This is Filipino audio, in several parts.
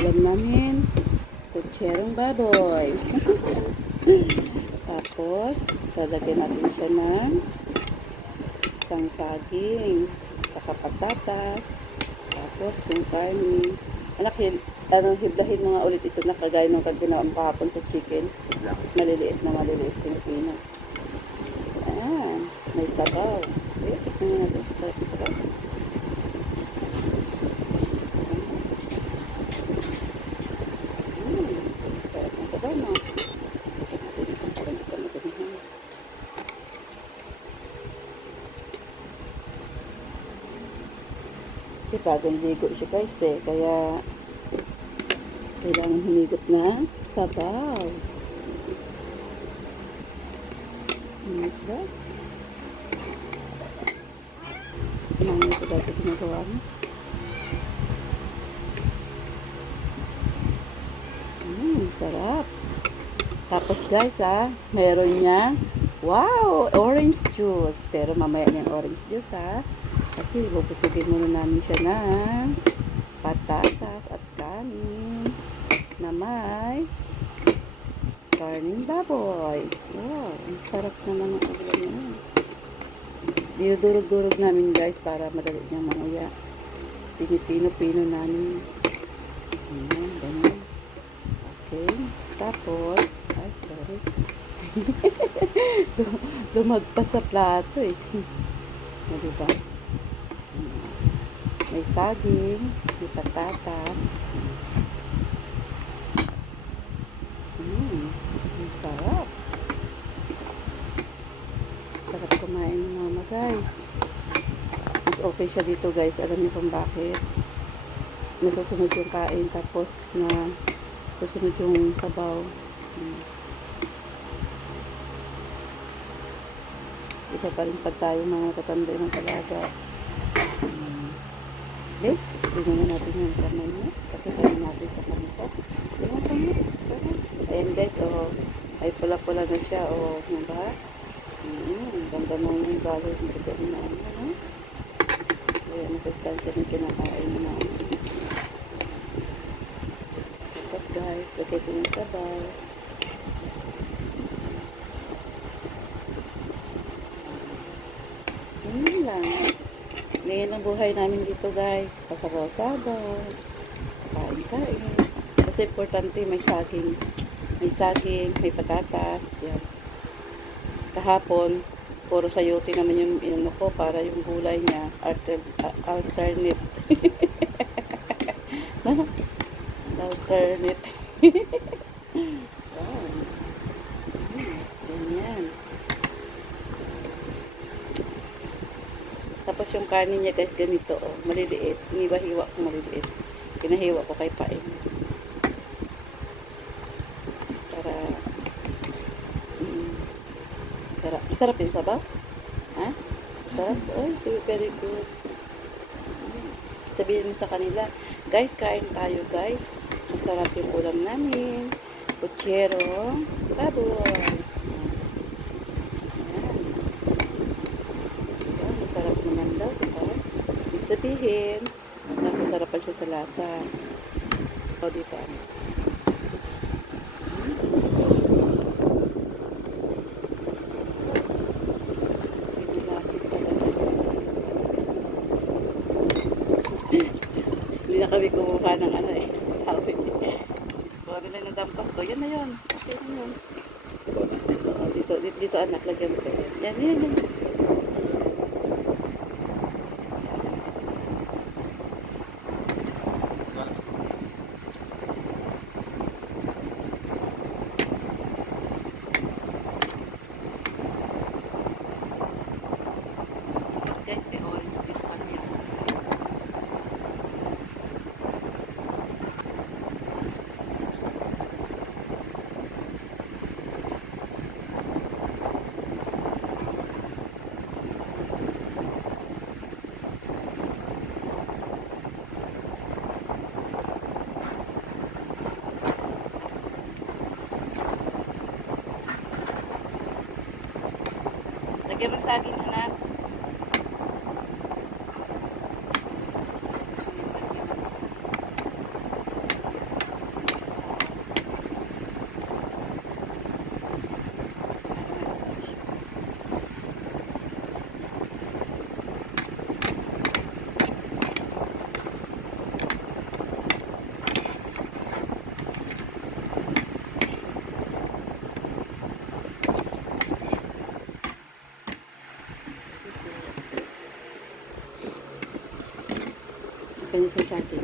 ulam namin. Kutserong baboy. Tapos, lalagyan natin siya ng isang saging. Saka patatas. Tapos, yung karni. Anak, ano, hiblahin mo nga ulit ito na kagaya nung kaginawa kahapon sa chicken. Maliliit na maliliit Pilipino. Ayan. May sabaw. Eh, tignan natin. Yung sabaw. Mm, sarap ng sabaw, no? Tignan natin isang parang ito magandang. Kasi bagong ligo siya guys eh. Kaya kailangan humigot na sabaw. Next ba? Kumain ito dati ginagawa mo. Mmm, sarap. Tapos guys ah, meron niya, wow, orange juice. Pero mamaya niyang orange juice ah. Kasi bubusugin muna namin siya ng patatas at kanin na may karning baboy. Wow, ang sarap naman ng ulam na yun. Dinudurog-durog namin guys para madali niyang manguya. Pinipino-pino namin. Ayan, ganyan. Okay. Tapos, ay, sorry. Lum- Lumagpas sa plato eh. O, diba? May saging, may patatas. Mmm, ang sarap. Sarap kumain ng mama guys. Mas okay siya dito guys. Alam niyo kung bakit. Nasusunod yung kain tapos na susunod yung sabaw. Hmm. Iba pa rin pag tayo mga katanda ng talaga. Hmm. Okay, tingnan na natin yung kamay niya. Pakitayin natin sa. Tingnan ko niya. Ayan guys, oh. Ay pula-pula na siya, oh. Ano ba? Mm, ganda ng yung balot ng bigat na ano. Kaya nakastansya ng kinakain na namin. Guys, lagay ko yung sabaw. Yun lang. Ngayon ang buhay namin dito guys. Pasabaw-sabaw. Kain-kain. Kasi importante may saging. May saging, may patatas. Yan. Kahapon, puro sayote naman yung inano ko para yung gulay niya alter, a- alternate. alternate. Yan. Hmm, Ganyan. Tapos yung kanin niya guys ganito oh, maliliit. Iniba-hiwa ko maliliit. Pinahiwa ko kay Pain. Para mm, sarap. Sarap yung sabaw? Ha? Sarap? Ay, very good. Sabihin mo sa kanila, guys, kain tayo guys. Masarap yung ulam namin. Kutsero, baboy. Ayan. Diba? Masarap naman daw, diba? Ibig sabihin, nakasarapan siya sa lasa. O, dito, ano? Hindi na kami kumuha ng ano eh. Tawid eh. Kuha nila ng dampak ko. Yan na yun. Okay na yun. Dito, dito, dito anak, lagyan ko. Yan, yan, yan. Tapos guys, may orange juice kami. Lagyan mo ng saging anak. Banyu Sasaki,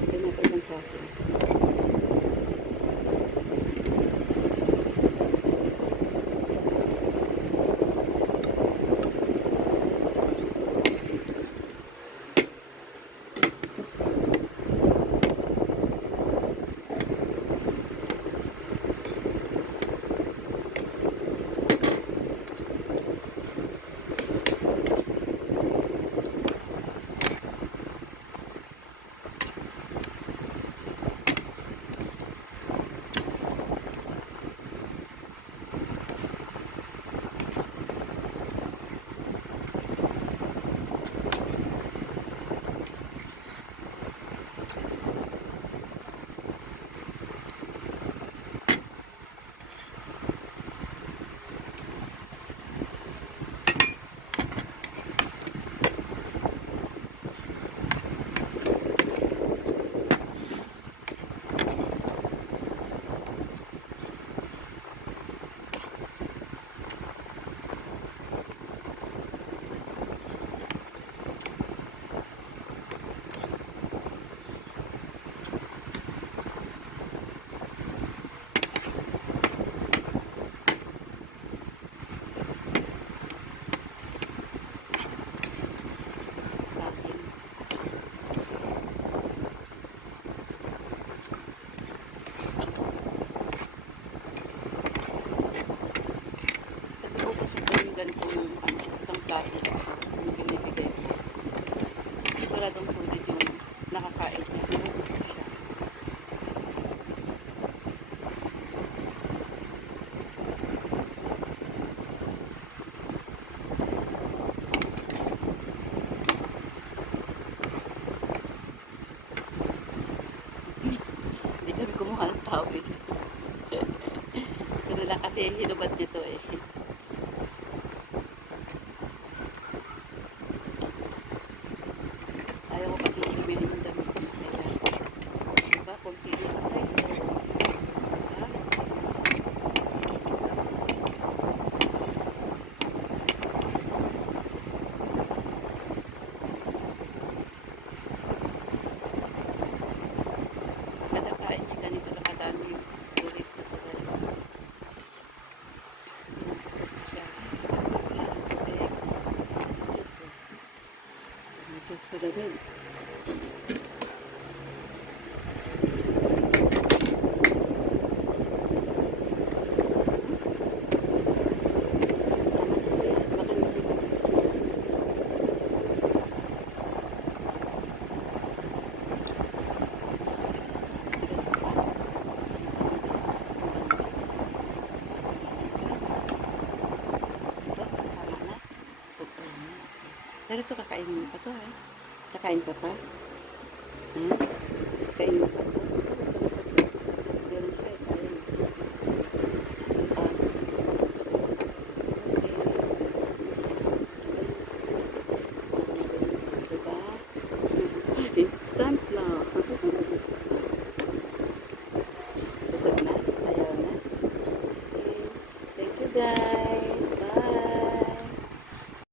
masyadong sulit yung nakakain niya. Nagugusto siya. Hindi kami kumuha ng tawid. Ito na lang kasi hinubat niya Pero ito, kakainin pa to, ha? Kakain ka pa? Ha?